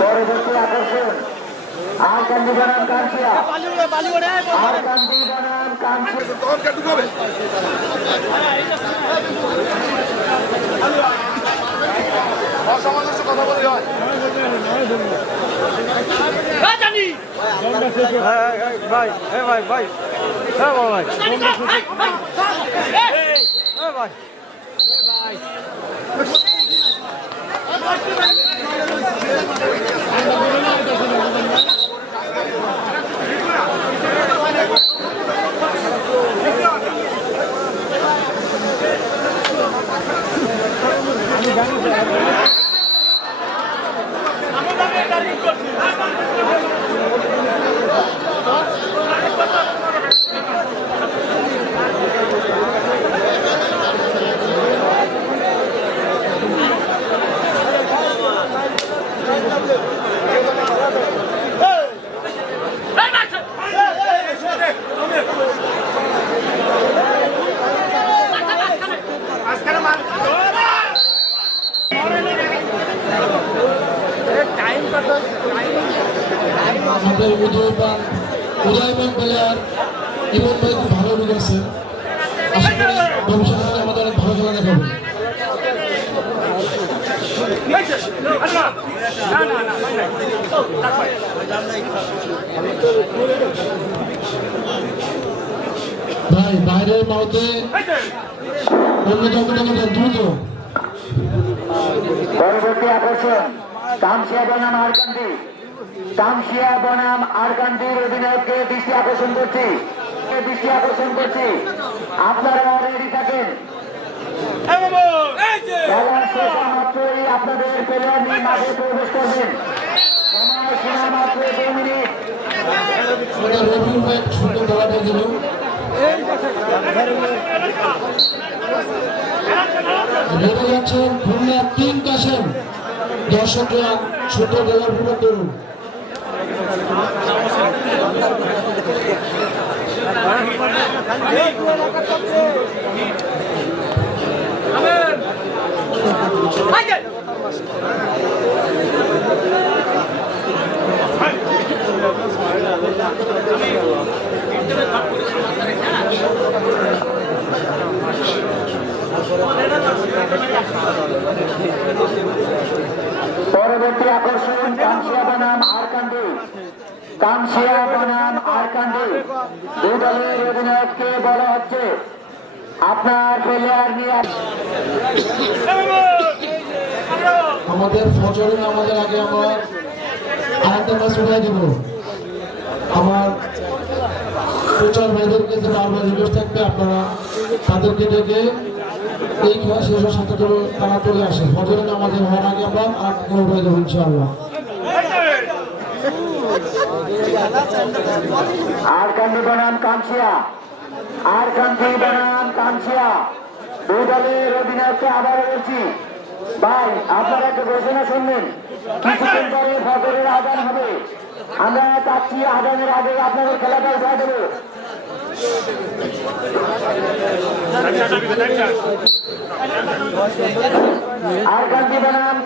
পরবর্তী আকর্ষণ আর কান্দি জানান কাঞ্চিয়া আর কান্দি জানান কাঞ্চিয়া অসামঞ্জস্য কথা বলে হয় ভাই হ্যাঁ ভাই ভাই হ্যাঁ ভাই এ ভাই আমাদের উদয়বান উদয়বান প্লেয়ার ইমন ভাই খুব ভালো ঢুকেছে আশা করি ভবিষ্যতে আমাদের অনেক ভালো খেলা দেখাবে ভাই, বাইরের মাউতে অন্য দেন দ্রুত। পরবর্তী আকর্ষণ। কামশিয়া বনাম আরকান্দি। কামশিয়া বনাম আরকান্দির অধিনায়ককে দৃষ্টি আকর্ষণ করছি। কে দৃষ্টি আকর্ষণ করছি? আপনারা রেডি থাকেন? খেলা শেষ মাত্রই আপনাদের প্লেয়ার নিয়ে মাঠে প্রবেশ করবেন। সময় সীমা মাত্র দুই মিনিট। আমাদের রবিউল ভাই সুন্দর খেলাটা দিল রেডি যাচ্ছেন খুলনা তিন কাশেম দর্শকরা খেলার উপভোগ করুন। পরবর্তী আকর্ষণ কামশিয়া বনাম আরকান্দি কামশিয়া বনাম আরকান্দি দুই দলের অধিনায়ককে বলা হচ্ছে আপনার প্লেয়ার নিয়ে আমাদের ফজরে আমাদের আগে আমরা আরেকটা ম্যাচ উঠাই দেব। আমার প্রচার ভাইদেরকে যারা আমরা রিকোয়েস্ট থাকবে, আপনারা তাদেরকে ডেকে এই খেলা শেষ হওয়ার সাথে করে তারা চলে আসে। ফজরে আমাদের হওয়ার আগে আমরা আর উঠাই দেবো ইনশাআল্লাহ। আরকান্দি বনাম কামশিয়া আরকান্দি বনাম কামশিয়া দুই দলের অধিনায়ককে আবার বলছি। ভাই, আপনারা একটা ঘোষণা শুনবেন? কিছুক্ষণ পরে ফজরের আদান হবে। আমরা চাচ্ছি আদানের আগে আপনাদের খেলাটা উঠা দেবো। আরকান্দি বনাম